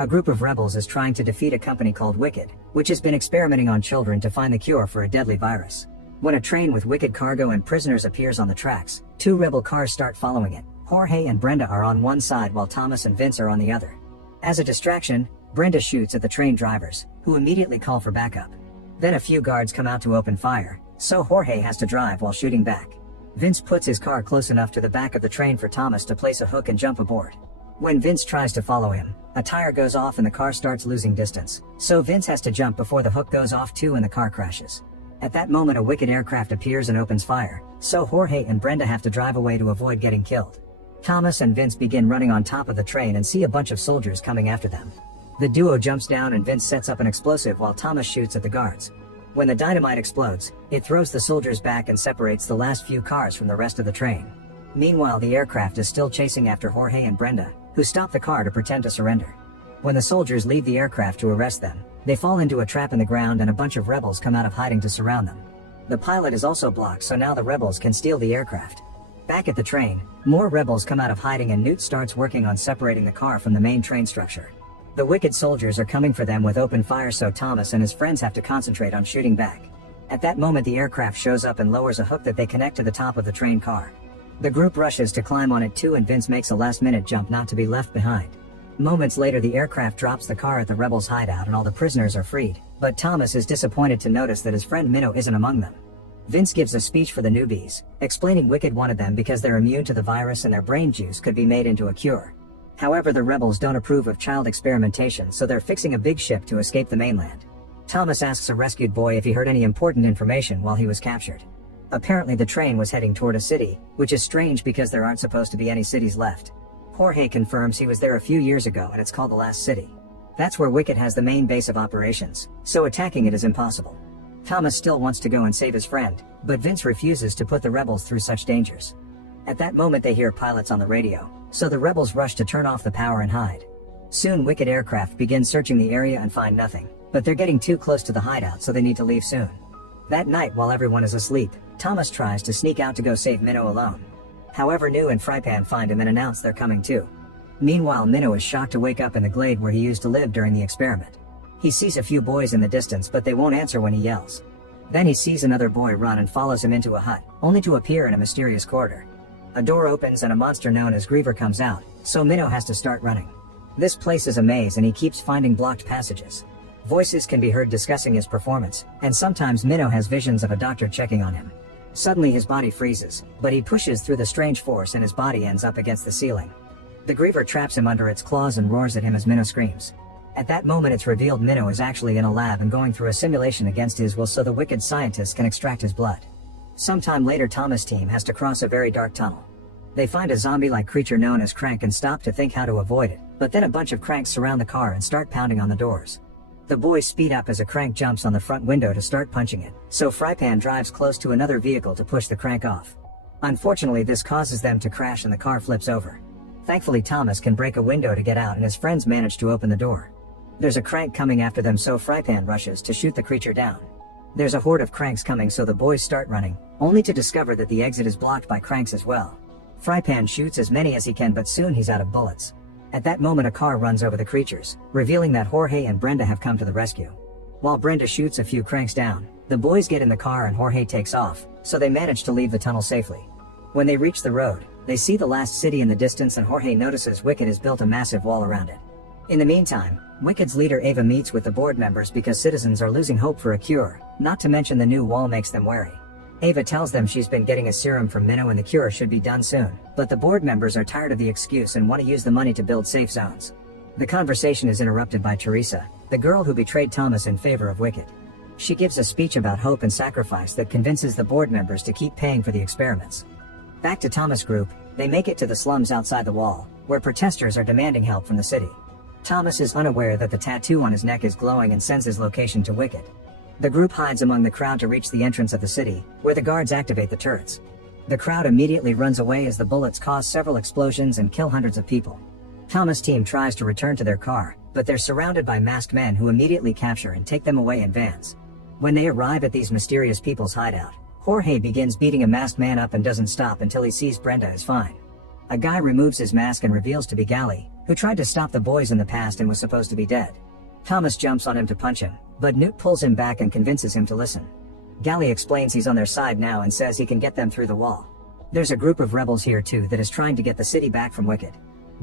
A group of rebels is trying to defeat a company called Wicked, which has been experimenting on children to find the cure for a deadly virus. When a train with Wicked cargo and prisoners appears on the tracks, two rebel cars start following it. Jorge and Brenda are on one side while Thomas and Vince are on the other. As a distraction, Brenda shoots at the train drivers, who immediately call for backup. Then a few guards come out to open fire, so Jorge has to drive while shooting back. Vince puts his car close enough to the back of the train for Thomas to place a hook and jump aboard. When Vince tries to follow him, a tire goes off and the car starts losing distance, so Vince has to jump before the hook goes off too and the car crashes. At that moment a Wicked aircraft appears and opens fire, so Jorge and Brenda have to drive away to avoid getting killed. Thomas and Vince begin running on top of the train and see a bunch of soldiers coming after them. The duo jumps down and Vince sets up an explosive while Thomas shoots at the guards. When the dynamite explodes, it throws the soldiers back and separates the last few cars from the rest of the train. Meanwhile, the aircraft is still chasing after Jorge and Brenda, who stop the car to pretend to surrender. When the soldiers leave the aircraft to arrest them, they fall into a trap in the ground and a bunch of rebels come out of hiding to surround them. The pilot is also blocked, so now the rebels can steal the aircraft. Back at the train, more rebels come out of hiding and Newt starts working on separating the car from the main train structure. The Wicked soldiers are coming for them with open fire, so Thomas and his friends have to concentrate on shooting back. At that moment the aircraft shows up and lowers a hook that they connect to the top of the train car. The group rushes to climb on it too and Vince makes a last-minute jump not to be left behind. Moments later the aircraft drops the car at the rebels' hideout and all the prisoners are freed, but Thomas is disappointed to notice that his friend Minnow isn't among them. Vince gives a speech for the newbies, explaining Wicked wanted them because they're immune to the virus and their brain juice could be made into a cure. However, the rebels don't approve of child experimentation, so they're fixing a big ship to escape the mainland. Thomas asks a rescued boy if he heard any important information while he was captured. Apparently the train was heading toward a city, which is strange because there aren't supposed to be any cities left. Jorge confirms he was there a few years ago and it's called the Last City. That's where Wicked has the main base of operations, so attacking it is impossible. Thomas still wants to go and save his friend, but Vince refuses to put the rebels through such dangers. At that moment they hear pilots on the radio, so the rebels rush to turn off the power and hide. Soon Wicked aircraft begin searching the area and find nothing, but they're getting too close to the hideout so they need to leave soon. That night while everyone is asleep, Thomas tries to sneak out to go save Minnow alone. However, New and Frypan find him and announce they're coming too. Meanwhile, Minnow is shocked to wake up in the glade where he used to live during the experiment. He sees a few boys in the distance but they won't answer when he yells. Then he sees another boy run and follows him into a hut, only to appear in a mysterious corridor. A door opens and a monster known as Griever comes out, so Minnow has to start running. This place is a maze and he keeps finding blocked passages. Voices can be heard discussing his performance, and sometimes Minnow has visions of a doctor checking on him. Suddenly his body freezes, but he pushes through the strange force and his body ends up against the ceiling. The Griever traps him under its claws and roars at him as Minnow screams. At that moment it's revealed Minnow is actually in a lab and going through a simulation against his will so the Wicked scientists can extract his blood. Sometime later Thomas' team has to cross a very dark tunnel. They find a zombie-like creature known as Crank and stop to think how to avoid it, but then a bunch of Cranks surround the car and start pounding on the doors. The boys speed up as a Crank jumps on the front window to start punching it, so Frypan drives close to another vehicle to push the Crank off. Unfortunately this causes them to crash and the car flips over. Thankfully Thomas can break a window to get out and his friends manage to open the door. There's a Crank coming after them so Frypan rushes to shoot the creature down. There's a horde of Cranks coming so the boys start running, only to discover that the exit is blocked by Cranks as well. Frypan shoots as many as he can but soon he's out of bullets. At that moment a car runs over the creatures, revealing that Jorge and Brenda have come to the rescue. While Brenda shoots a few Cranks down, the boys get in the car and Jorge takes off, so they manage to leave the tunnel safely. When they reach the road, they see the Last City in the distance and Jorge notices Wicked has built a massive wall around it. In the meantime, Wicked's leader Ava meets with the board members because citizens are losing hope for a cure, not to mention the new wall makes them wary. Ava tells them she's been getting a serum from Minnow and the cure should be done soon, but the board members are tired of the excuse and want to use the money to build safe zones. The conversation is interrupted by Teresa, the girl who betrayed Thomas in favor of Wicked. She gives a speech about hope and sacrifice that convinces the board members to keep paying for the experiments. Back to Thomas' group, they make it to the slums outside the wall, where protesters are demanding help from the city. Thomas is unaware that the tattoo on his neck is glowing and sends his location to Wicked. The group hides among the crowd to reach the entrance of the city, where the guards activate the turrets. The crowd immediately runs away as the bullets cause several explosions and kill hundreds of people. Thomas' team tries to return to their car, but they're surrounded by masked men who immediately capture and take them away in vans. When they arrive at these mysterious people's hideout, Jorge begins beating a masked man up and doesn't stop until he sees Brenda is fine. A guy removes his mask and reveals to be Gally, who tried to stop the boys in the past and was supposed to be dead. Thomas jumps on him to punch him, but Newt pulls him back and convinces him to listen. Gally explains he's on their side now and says he can get them through the wall. There's a group of rebels here too that is trying to get the city back from Wicked.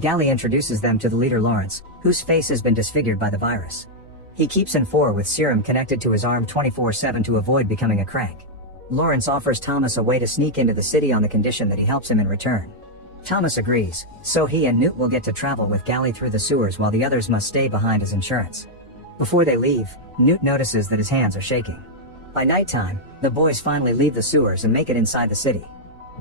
Gally introduces them to the leader Lawrence, whose face has been disfigured by the virus. He keeps N4 with serum connected to his arm 24/7 to avoid becoming a crank. Lawrence offers Thomas a way to sneak into the city on the condition that he helps him in return. Thomas agrees, so he and Newt will get to travel with Gally through the sewers while the others must stay behind as insurance. Before they leave, Newt notices that his hands are shaking. By nighttime, the boys finally leave the sewers and make it inside the city.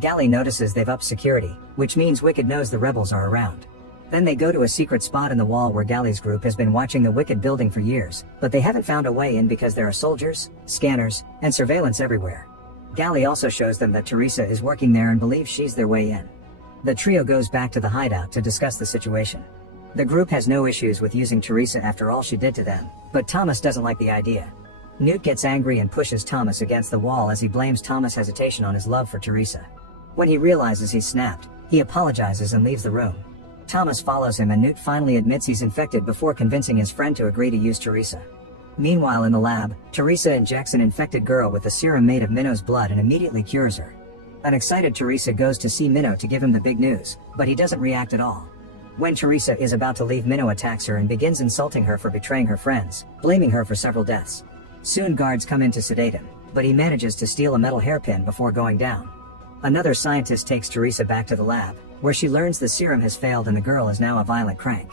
Gally notices they've upped security, which means Wicked knows the rebels are around. Then they go to a secret spot in the wall where Gally's group has been watching the Wicked building for years, but they haven't found a way in because there are soldiers, scanners, and surveillance everywhere. Gally also shows them that Teresa is working there and believes she's their way in. The trio goes back to the hideout to discuss the situation. The group has no issues with using Teresa after all she did to them, but Thomas doesn't like the idea. Newt gets angry and pushes Thomas against the wall as he blames Thomas' hesitation on his love for Teresa. When he realizes he's snapped, he apologizes and leaves the room. Thomas follows him and Newt finally admits he's infected before convincing his friend to agree to use Teresa. Meanwhile in the lab, Teresa injects an infected girl with a serum made of Minnow's blood and immediately cures her. An excited Teresa goes to see Minnow to give him the big news, but he doesn't react at all. When Teresa is about to leave, Minnow attacks her and begins insulting her for betraying her friends, blaming her for several deaths. Soon guards come in to sedate him, but he manages to steal a metal hairpin before going down. Another scientist takes Teresa back to the lab, where she learns the serum has failed and the girl is now a violent crank.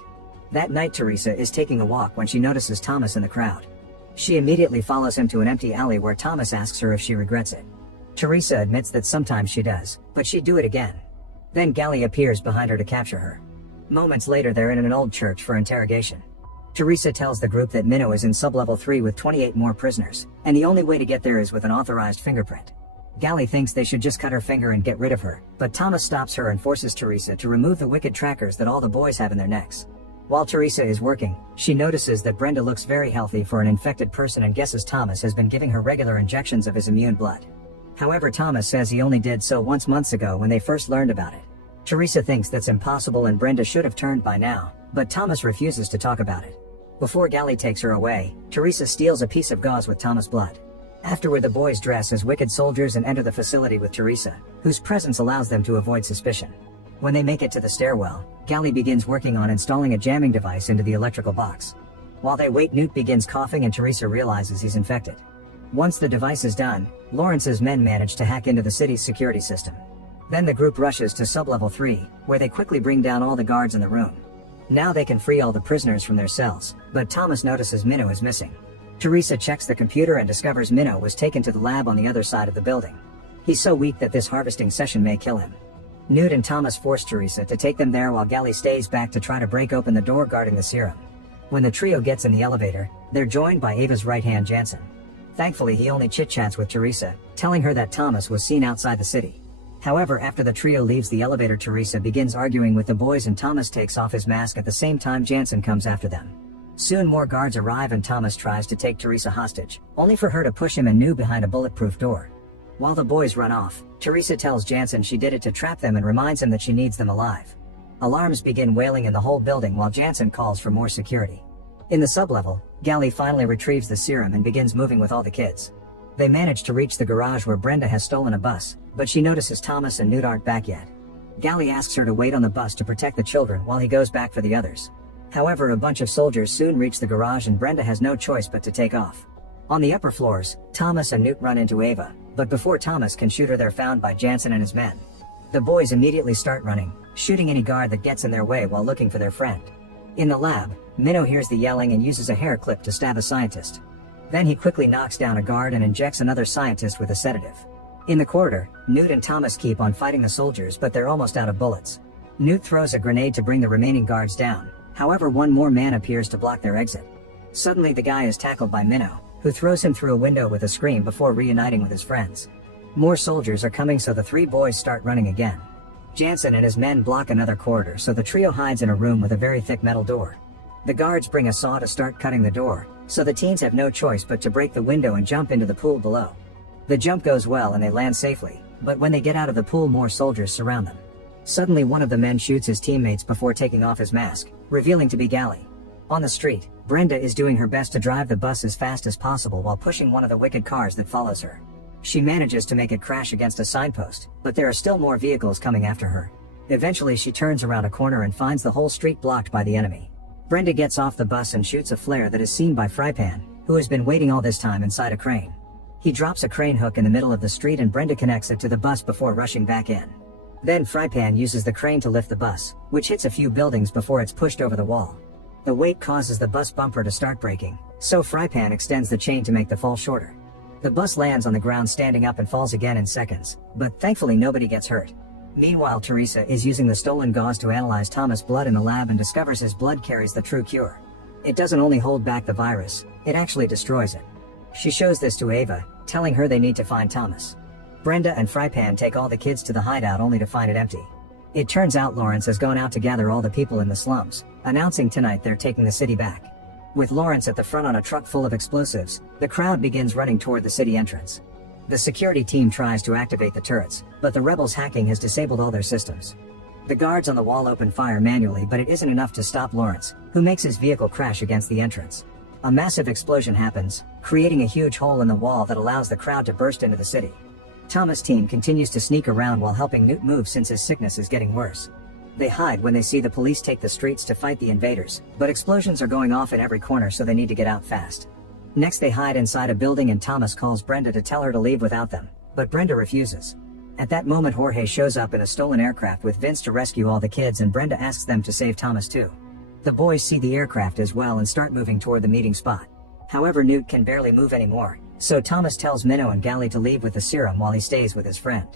That night Teresa is taking a walk when she notices Thomas in the crowd. She immediately follows him to an empty alley where Thomas asks her if she regrets it. Teresa admits that sometimes she does, but she'd do it again. Then Gally appears behind her to capture her. Moments later they're in an old church for interrogation. Teresa tells the group that Minnow is in sublevel 3 with 28 more prisoners, and the only way to get there is with an authorized fingerprint. Gally thinks they should just cut her finger and get rid of her, but Thomas stops her and forces Teresa to remove the Wicked trackers that all the boys have in their necks. While Teresa is working, she notices that Brenda looks very healthy for an infected person and guesses Thomas has been giving her regular injections of his immune blood. However, Thomas says he only did so once months ago when they first learned about it. Teresa thinks that's impossible and Brenda should have turned by now, but Thomas refuses to talk about it. Before Gally takes her away, Teresa steals a piece of gauze with Thomas' blood. Afterward the boys dress as Wicked soldiers and enter the facility with Teresa, whose presence allows them to avoid suspicion. When they make it to the stairwell, Gally begins working on installing a jamming device into the electrical box. While they wait, Newt begins coughing and Teresa realizes he's infected. Once the device is done, Lawrence's men manage to hack into the city's security system. Then the group rushes to sublevel 3, where they quickly bring down all the guards in the room. Now they can free all the prisoners from their cells, but Thomas notices Minnow is missing. Teresa checks the computer and discovers Minnow was taken to the lab on the other side of the building. He's so weak that this harvesting session may kill him. Newt and Thomas force Teresa to take them there while Gally stays back to try to break open the door guarding the serum. When the trio gets in the elevator, they're joined by Ava's right hand Jansen. Thankfully he only chit-chats with Teresa, telling her that Thomas was seen outside the city. However, after the trio leaves the elevator, Teresa begins arguing with the boys and Thomas takes off his mask at the same time Jansen comes after them. Soon more guards arrive and Thomas tries to take Teresa hostage, only for her to push him and New behind a bulletproof door. While the boys run off, Teresa tells Jansen she did it to trap them and reminds him that she needs them alive. Alarms begin wailing in the whole building while Jansen calls for more security. In the sublevel, Gally finally retrieves the serum and begins moving with all the kids. They manage to reach the garage where Brenda has stolen a bus, but she notices Thomas and Newt aren't back yet. Gally asks her to wait on the bus to protect the children while he goes back for the others. However, a bunch of soldiers soon reach the garage and Brenda has no choice but to take off. On the upper floors, Thomas and Newt run into Ava, but before Thomas can shoot her they're found by Jansen and his men. The boys immediately start running, shooting any guard that gets in their way while looking for their friend. In the lab, Minnow hears the yelling and uses a hair clip to stab a scientist. Then he quickly knocks down a guard and injects another scientist with a sedative. In the corridor, Newt and Thomas keep on fighting the soldiers but they're almost out of bullets. Newt throws a grenade to bring the remaining guards down, however one more man appears to block their exit. Suddenly the guy is tackled by Minnow, who throws him through a window with a scream before reuniting with his friends. More soldiers are coming so the three boys start running again. Jansen and his men block another corridor so the trio hides in a room with a very thick metal door. The guards bring a saw to start cutting the door, so the teens have no choice but to break the window and jump into the pool below. The jump goes well and they land safely, but when they get out of the pool more soldiers surround them. Suddenly one of the men shoots his teammates before taking off his mask, revealing to be Gally. On the street, Brenda is doing her best to drive the bus as fast as possible while pushing one of the wicked cars that follows her. She manages to make it crash against a signpost, but there are still more vehicles coming after her. Eventually she turns around a corner and finds the whole street blocked by the enemy. Brenda gets off the bus and shoots a flare that is seen by Frypan, who has been waiting all this time inside a crane. He drops a crane hook in the middle of the street and Brenda connects it to the bus before rushing back in. Then Frypan uses the crane to lift the bus, which hits a few buildings before it's pushed over the wall. The weight causes the bus bumper to start breaking, so Frypan extends the chain to make the fall shorter. The bus lands on the ground standing up and falls again in seconds, but thankfully nobody gets hurt. Meanwhile, Teresa is using the stolen gauze to analyze Thomas' blood in the lab and discovers his blood carries the true cure. It doesn't only hold back the virus, it actually destroys it. She shows this to Ava, telling her they need to find Thomas. Brenda and Frypan take all the kids to the hideout only to find it empty. It turns out Lawrence has gone out to gather all the people in the slums, announcing tonight they're taking the city back. With Lawrence at the front on a truck full of explosives, the crowd begins running toward the city entrance. The security team tries to activate the turrets, but the rebels' hacking has disabled all their systems. The guards on the wall open fire manually, but it isn't enough to stop Lawrence, who makes his vehicle crash against the entrance. A massive explosion happens, creating a huge hole in the wall that allows the crowd to burst into the city. Thomas' team continues to sneak around while helping Newt move since his sickness is getting worse. They hide when they see the police take the streets to fight the invaders, but explosions are going off in every corner so they need to get out fast. Next they hide inside a building and Thomas calls Brenda to tell her to leave without them, but Brenda refuses. At that moment Jorge shows up in a stolen aircraft with Vince to rescue all the kids and Brenda asks them to save Thomas too. The boys see the aircraft as well and start moving toward the meeting spot. However, Newt can barely move anymore, so Thomas tells Minnow and Gally to leave with the serum while he stays with his friend.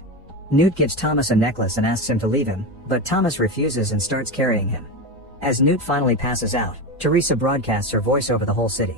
Newt gives Thomas a necklace and asks him to leave him, but Thomas refuses and starts carrying him. As Newt finally passes out, Teresa broadcasts her voice over the whole city.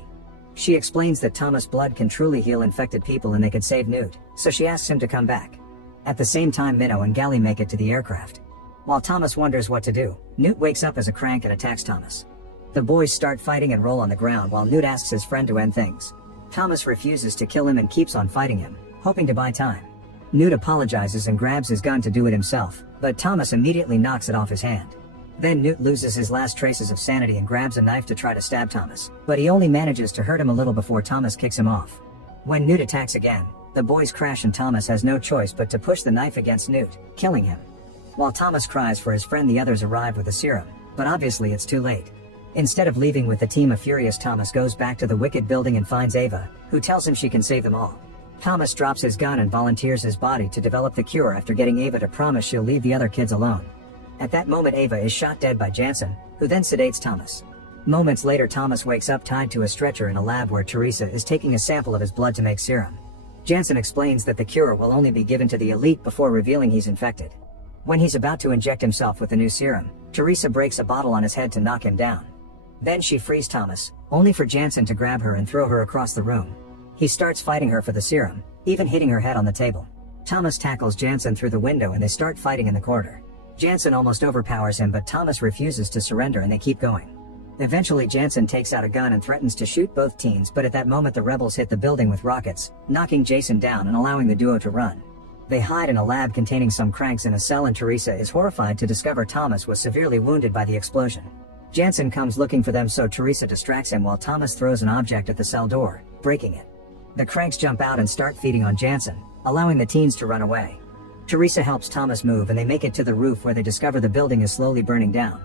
She explains that Thomas' blood can truly heal infected people and they could save Newt, so she asks him to come back. At the same time Minnow and Gally make it to the aircraft. While Thomas wonders what to do, Newt wakes up as a crank and attacks Thomas. The boys start fighting and roll on the ground while Newt asks his friend to end things. Thomas refuses to kill him and keeps on fighting him, hoping to buy time. Newt apologizes and grabs his gun to do it himself, but Thomas immediately knocks it off his hand. Then Newt loses his last traces of sanity and grabs a knife to try to stab Thomas, but he only manages to hurt him a little before Thomas kicks him off. When Newt attacks again, the boys crash and Thomas has no choice but to push the knife against Newt, killing him. While Thomas cries for his friend, the others arrive with the serum, but obviously it's too late. Instead of leaving with the team, a furious Thomas goes back to the Wicked building and finds Ava, who tells him she can save them all. Thomas drops his gun and volunteers his body to develop the cure after getting Ava to promise she'll leave the other kids alone. At that moment Ava is shot dead by Jansen, who then sedates Thomas. Moments later Thomas wakes up tied to a stretcher in a lab where Teresa is taking a sample of his blood to make serum. Jansen explains that the cure will only be given to the elite before revealing he's infected. When he's about to inject himself with the new serum, Teresa breaks a bottle on his head to knock him down. Then she frees Thomas, only for Jansen to grab her and throw her across the room. He starts fighting her for the serum, even hitting her head on the table. Thomas tackles Jansen through the window and they start fighting in the corridor. Jansen almost overpowers him, but Thomas refuses to surrender and they keep going. Eventually Jansen takes out a gun and threatens to shoot both teens, but at that moment the rebels hit the building with rockets, knocking Jason down and allowing the duo to run. They hide in a lab containing some cranks in a cell and Teresa is horrified to discover Thomas was severely wounded by the explosion. Jansen comes looking for them, so Teresa distracts him while Thomas throws an object at the cell door, breaking it. The cranks jump out and start feeding on Jansen, allowing the teens to run away. Teresa helps Thomas move and they make it to the roof where they discover the building is slowly burning down.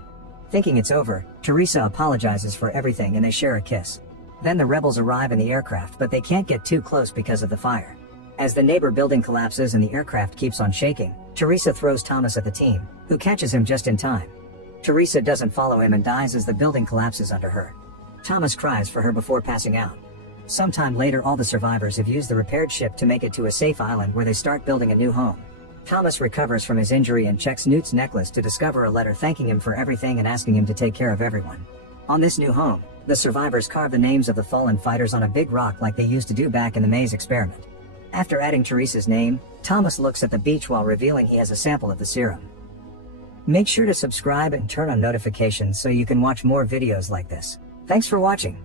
Thinking it's over, Teresa apologizes for everything and they share a kiss. Then the rebels arrive in the aircraft, but they can't get too close because of the fire. As the neighbor building collapses and the aircraft keeps on shaking, Teresa throws Thomas at the team, who catches him just in time. Teresa doesn't follow him and dies as the building collapses under her. Thomas cries for her before passing out. Sometime later all the survivors have used the repaired ship to make it to a safe island where they start building a new home. Thomas recovers from his injury and checks Newt's necklace to discover a letter thanking him for everything and asking him to take care of everyone. On this new home, the survivors carve the names of the fallen fighters on a big rock like they used to do back in the maze experiment. After adding Teresa's name, Thomas looks at the beach while revealing he has a sample of the serum. Make sure to subscribe and turn on notifications so you can watch more videos like this. Thanks for watching.